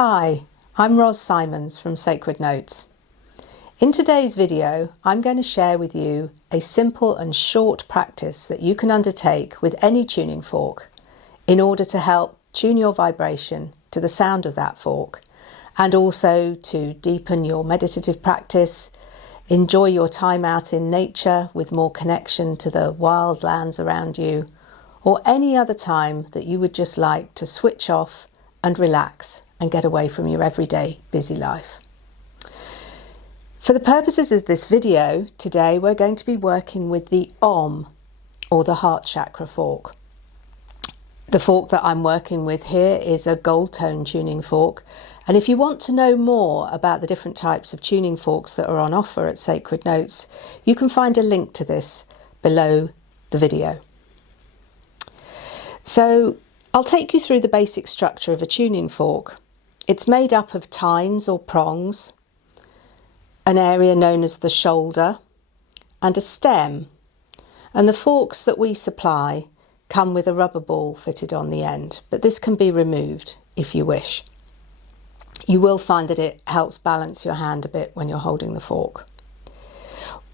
Hi, I'm Ros Simons from Sacred Notes. In today's video, I'm going to share with you a simple and short practice that you can undertake with any tuning fork in order to help tune your vibration to the sound of that fork, and also to deepen your meditative practice, enjoy your time out in nature with more connection to the wild lands around you, or any other time that you would just like to switch off and relax and get away from your everyday busy life. For the purposes of this video, today we're going to be working with the Om, or the Heart Chakra fork. The fork that I'm working with here is a gold tone tuning fork, and if you want to know more about the different types of tuning forks that are on offer at Sacred Notes, you can find a link to this below the video. So I'll take you through the basic structure of a tuning fork. It's made up of tines or prongs, an area known as the shoulder, and a stem. And the forks that we supply come with a rubber ball fitted on the end, but this can be removed if you wish. You will find that it helps balance your hand a bit when you're holding the fork.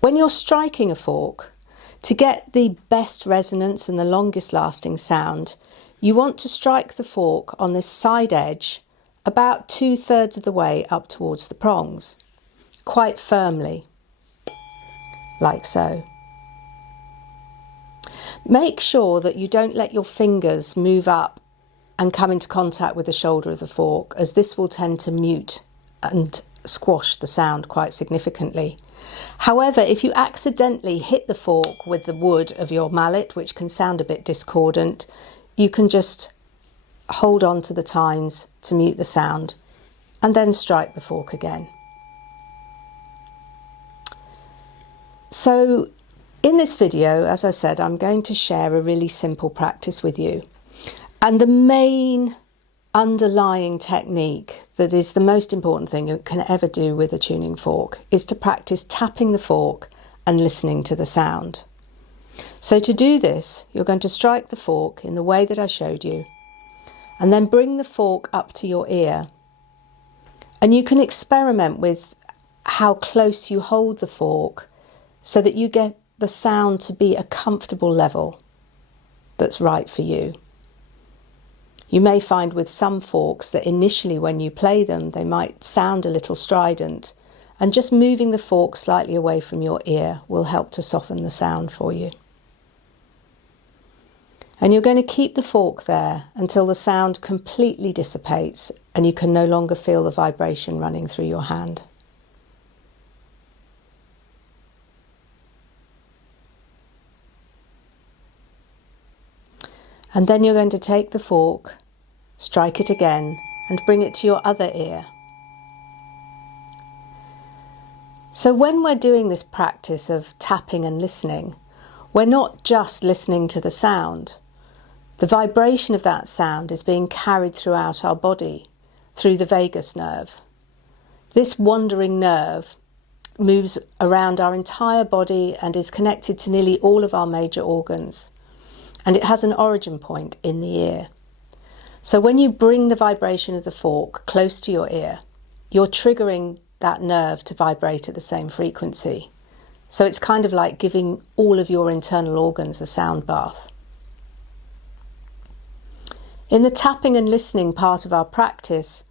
When you're striking a fork, to get the best resonance and the longest lasting sound, you want to strike the fork on this side edge about 2/3 of the way up towards the prongs, quite firmly, like so. Make sure that you don't let your fingers move up and come into contact with the shoulder of the fork, as this will tend to mute and squash the sound quite significantly. However, if you accidentally hit the fork with the wood of your mallet, which can sound a bit discordant, you can just hold on to the tines to mute the sound and then strike the fork again. So in this video, as I said, I'm going to share a really simple practice with you. And the main underlying technique that is the most important thing you can ever do with a tuning fork is to practice tapping the fork and listening to the sound. So to do this, you're going to strike the fork in the way that I showed you, and then bring the fork up to your ear. And you can experiment with how close you hold the fork so that you get the sound to be a comfortable level that's right for you. You may find with some forks that initially when you play them, they might sound a little strident, and just moving the fork slightly away from your ear will help to soften the sound for you. And you're going to keep the fork there until the sound completely dissipates and you can no longer feel the vibration running through your hand. And then you're going to take the fork, strike it again, and bring it to your other ear. So when we're doing this practice of tapping and listening, we're not just listening to the sound. The vibration of that sound is being carried throughout our body, through the vagus nerve. This wandering nerve moves around our entire body and is connected to nearly all of our major organs. And it has an origin point in the ear. So when you bring the vibration of the fork close to your ear, you're triggering that nerve to vibrate at the same frequency. So it's kind of like giving all of your internal organs a sound bath. In the tapping and listening part of our practice,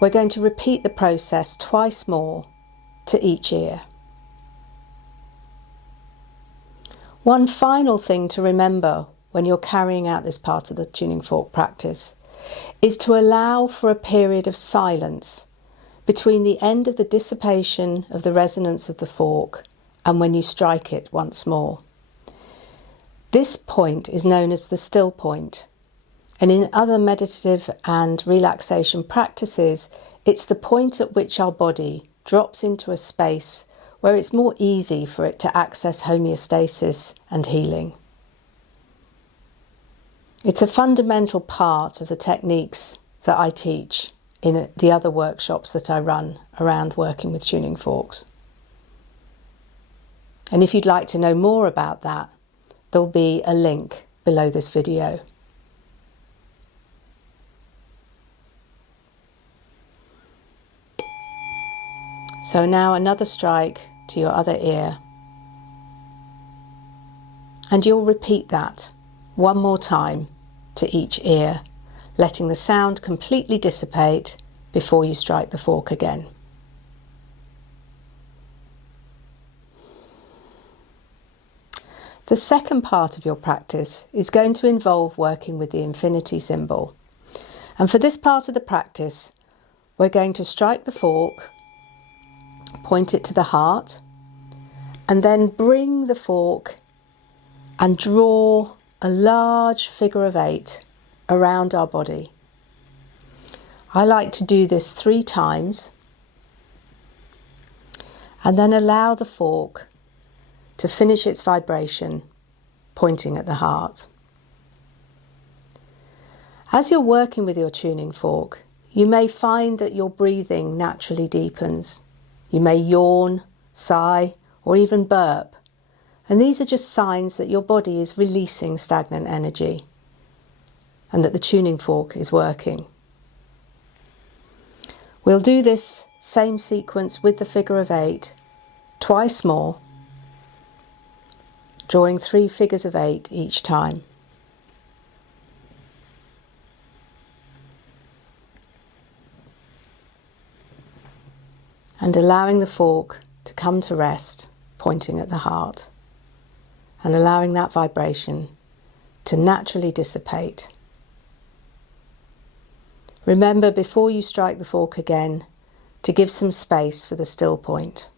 we're going to repeat the process twice more to each ear. One final thing to remember when you're carrying out this part of the tuning fork practice is to allow for a period of silence between the end of the dissipation of the resonance of the fork and when you strike it once more. This point is known as the still point, and in other meditative and relaxation practices, it's the point at which our body drops into a space where it's more easy for it to access homeostasis and healing. It's a fundamental part of the techniques that I teach in the other workshops that I run around working with tuning forks. And if you'd like to know more about that, there'll be a link below this video. So now another strike to your other ear. And you'll repeat that one more time to each ear, letting the sound completely dissipate before you strike the fork again. The second part of your practice is going to involve working with the infinity symbol. And for this part of the practice, we're going to strike the fork, point it to the heart, and then bring the fork and draw a large figure of 8 around our body. I like to do this 3 times and then allow the fork to finish its vibration, pointing at the heart. As you're working with your tuning fork, you may find that your breathing naturally deepens. You may yawn, sigh, or even burp. And these are just signs that your body is releasing stagnant energy and that the tuning fork is working. We'll do this same sequence with the figure of 8 twice more, drawing 3 figures of 8 each time. And allowing the fork to come to rest, pointing at the heart, and allowing that vibration to naturally dissipate. Remember, before you strike the fork again, to give some space for the still point.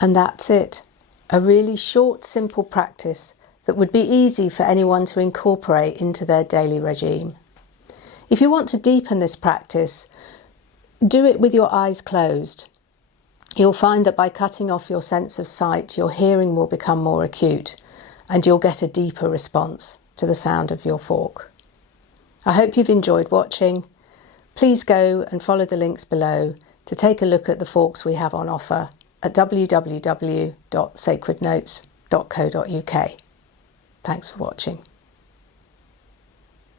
And that's it. A really short, simple practice that would be easy for anyone to incorporate into their daily regime. If you want to deepen this practice, do it with your eyes closed. You'll find that by cutting off your sense of sight, your hearing will become more acute and you'll get a deeper response to the sound of your fork. I hope you've enjoyed watching. Please go and follow the links below to take a look at the forks we have on offer at www.sacrednotes.co.uk. Thanks for watching.